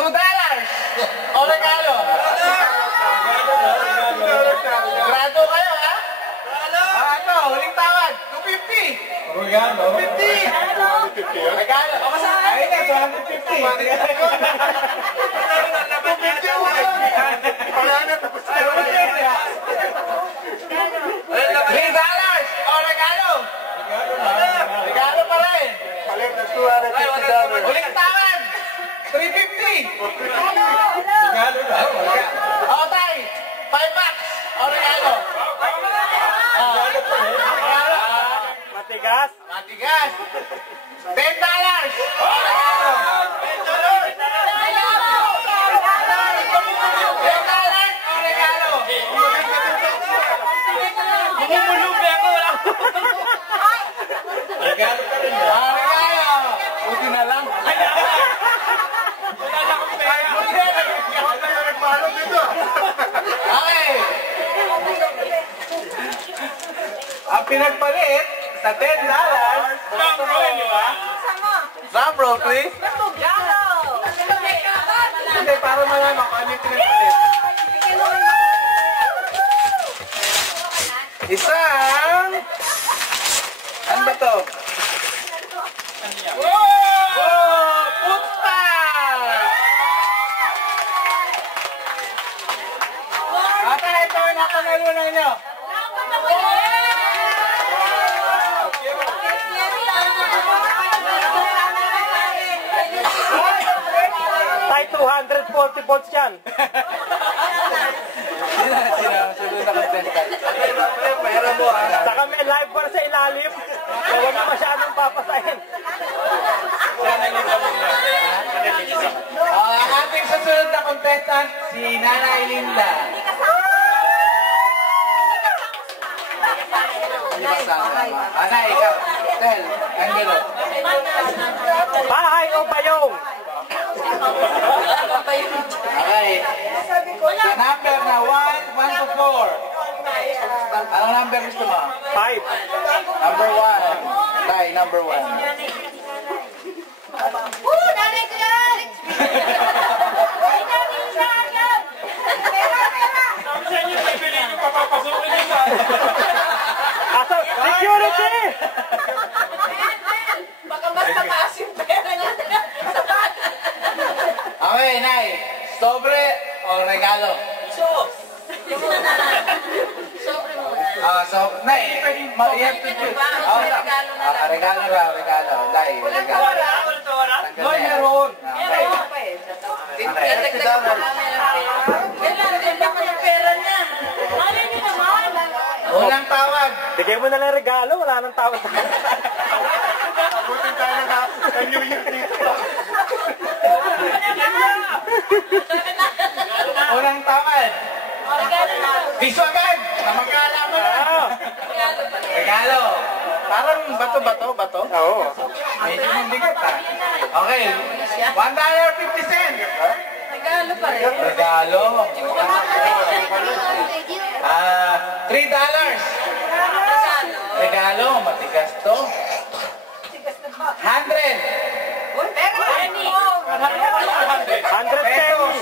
$2. O regalo? Grado kayo, ha? Ito, huling tawad. $250. Regalo. $250. Regalo. O masaan? Ayun na, $250. $3. O regalo? Regalo pa rin. Huling tawad. $350. Regalo na. O tay, $5. O regalo? Matigas. Matigas. $10. O regalo? $10 o regalo? Bumubulubi ako. Regalo pa rin. Regalo. Buti na lang. Wala na akong pera. Okay. Ang pinagpalit sa $10. Drum roll, di ba? Drum roll, please. Hindi, para malaman kung ano yung pinagpalit. Isang... Ano ba to? Oh! Puta! Ate, ito yung napanalunan nyo. Tay 240 volts yan. Sunod na contestant. Saka may live bar sa ilalim. Kaya wag na masyadong papasahin. Ang ating susunod na contestant, si Nanay Linda. Nanay, ikaw. Tel, Angelo. Bahay o bayong? Okay. Sa number na 1 to 4. Anong number gusto mo? 5. Number 1. Tay, number 1. Nanay ko yan! Sa inyo, bibili nyo papapasukin nyo sa... Asa, security! Baka mas tapaas yung pera niya sa bata. Okay, Nay. Sobre o regalo? Sobre mo. Nay, you have to choose. Regalo ra, regalo. Day, regalo. Hoy, meron. Okay. Dagdagan pa namin ang pera. Kailangan ko yung pera niya. Mali niyo naman. Unang tawag. Bigay mo na lang regalo, wala nang tawad. Abutin tayo na New Year dito. Unang tawad. Regalo na. Piso agad. Namagkalaman na. Regalo. Parang bato. Oo. Medyo mabigat ha. Okay. $1.50. Regalo pa rin. Regalo. $3. Regalo. Matigas to. 100. Pera. 100 pesos.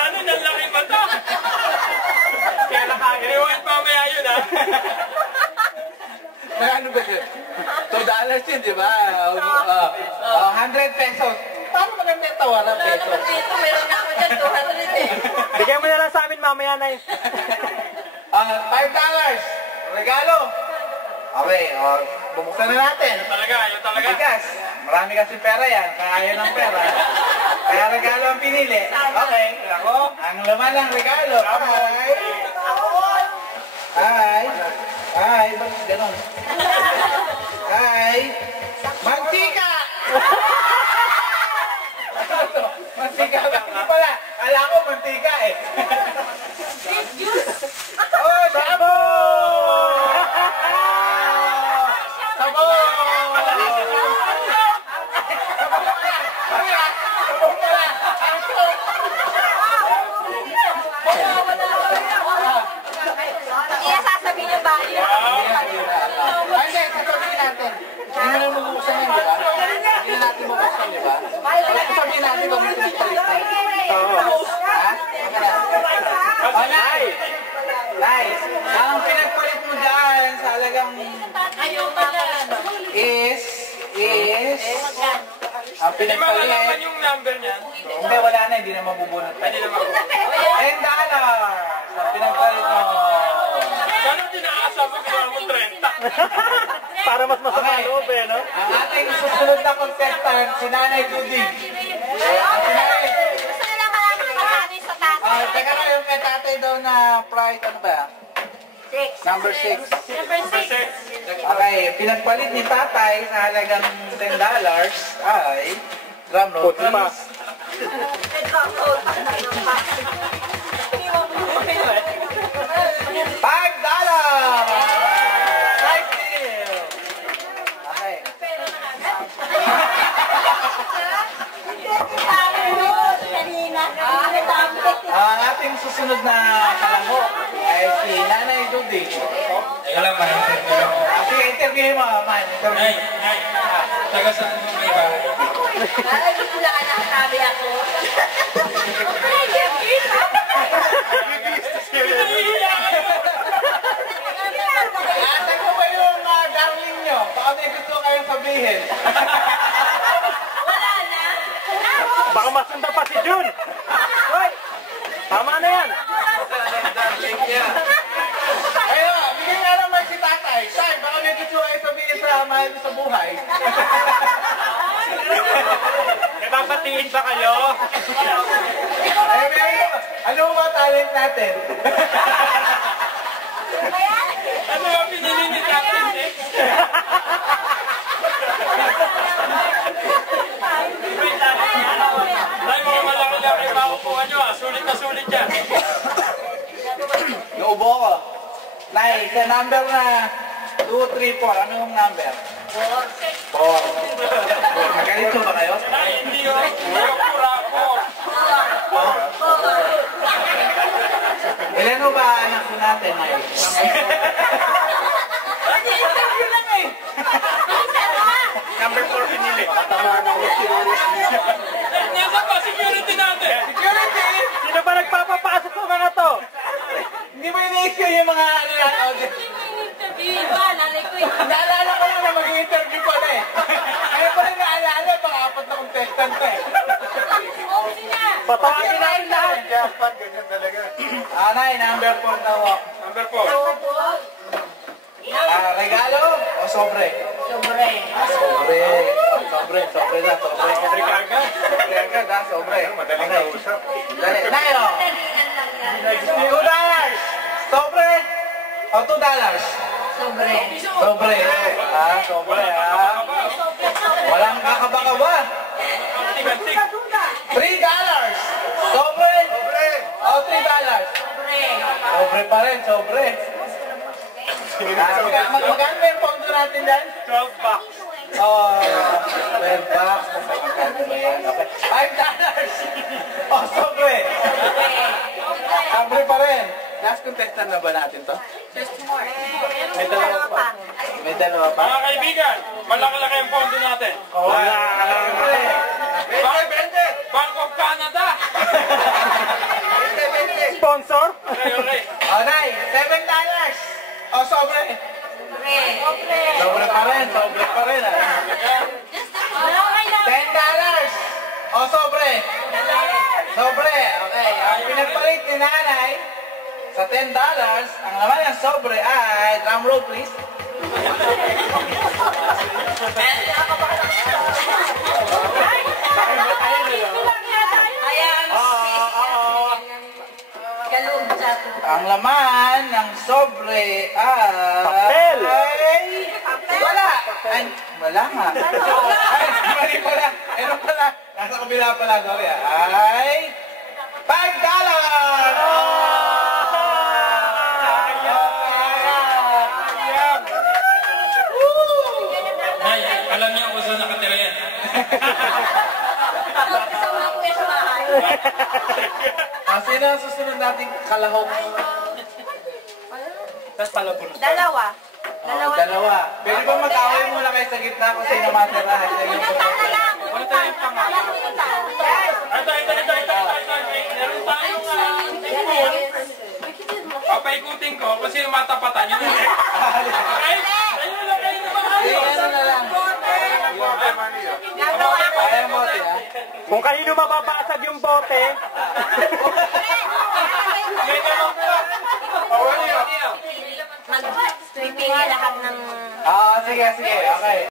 Ano, nalaki pa to? Kaya nakagaliwan mamaya yun, ha? Ano ba yun? $2 yun, di ba? 100 pesos. Paano maganda yung tawaran pesos? Dito, meron na ako dyan, 200 eh. Bigay mo na lang sa amin mamaya na yun. $5. Regalo. Okay, bubuksan na natin. Yun talaga. Bigas. Marami kasi pera yan. Kaya ayaw ng pera. Kaya regalo ang pinili. Okay. Ako, ang laman ng regalo. Ay, bakit ganun? Ay, mantika! Mantika ba? Hindi pala. Kala ko mantika eh. Oh, sabon! Sabon! Iya, sasabihin yung bahay. Ay, hindi, sasabihin natin. Hindi na lang mabuksan yan, di ba? Hindi na natin mabuksan, di ba? Ang Hindi malalaman pinagpalit. yung number niya. Hindi, wala na. Hindi na mabubunot. Hindi naman. $10. Ang pinagpalit mo. Kano tinaasa mo ginawa mo 30? Para mas masama Okay. loob eh, no? Ang ating susunod na contestant, si Nanay Judy. Gusto nila makakakani sa tatay. Teka na yung kay tatay daw na prize, ano ba? Number 6. Number 6. Okay, pinagpalit ni tatay sa halagang $10 ay, drum roll Puti pa. please. $5! Right deal! Okay. Ang ating susunod na kalahok ay si Nanay Judy. Teka lang, ma-interview mo. Sige, interviewin mo, man. Nay, Nay. Taga saan mo may bahay? Asan ko ba yung darling nyo? Baka may gusto kayong sabihin. Baka masunda pa si Jun. Hoy! Tama na yan. Ayun, bigyan nga naman si tatay. Tay, baka may gusto kayong sabihin sa mahal mo sa buhay. Nababatiin ba kayo? Ano ba talent natin? Ano ba pinili ni Captain Dick? Nay, mga malaki-laki makukuha nyo ah. Sulit na sulit yan. Naubo ko. Nay, sa number na 2, 3, 4, ano yung number? 4. Magalito ba kayo? Nay, hindi yun. Hindi yung pura ko. Ilan mo ba anak ko natin, Nay? Interview lang eh. Number 4 pinili. Nasa pa security natin. Security! Sino ba nagpapapasok sa mga to? Hindi mo ina-issue yung mga ano natin? Naalala ko lang na mag-interview ko na eh. Ngayon ko lang naalala, pang 4 na contestant na eh. Patawagin natin lahat. Nay, number 4 na ho. Number 4. Regalo o sobre? Sobre. Sobre. Sobre na, sobre. Sobre ka agad. Sobre agad ha, sobre. Madaling kausap. Dali. Nay, o. $2. Sobre o $2? Sobre. Sobre. Sobre ha. Walang kakabakawa. Antik-antik. $3. Sobre o $3? Sobre pa rin, sobre. Magkano ba yung pondo natin dyan? 12 bucks. Oh, $12. Magkano ba yan? Okay. $5. Oh, sobre. Sobre pa rin. Last contestant na ba natin to? May dalawa pa. May dalawa pa. Mga kaibigan, malaki-laki ang pondo natin. Wala. Bank of Canada. Sponsor? Okay, okay. Oh, Nay, $7. Oh, sobre. Sobre pa rin, sobre pa rin. $10. Oh, sobre. Sobre, okay. Ang pinagpalit ni Nanay sa $10, ang laman ng sobre ay, drum roll please. Ang laman ng sobre Papel. ay... Wala! Ay, wala nga. Ay, mali pala. Ano pala? Nasa kabila pala, sorry ay... $5! Nay, alam niyo kung saan nakatira yan. Sino ang susunod nating kalahok? Tapos palabon. Dalawa. Dalawa. Pwede ba mag-away muna kayo sa gitna kung sino matira? Ano tayo yung pangalan? Ito. Meron tayong papaikutin ko kung sino matapatan yun. Okay? Ayun lang kayo na mga Ano na lang. Kung kanino mababasag yung bote, Mag-sweeping lahat ng... Sige, okay.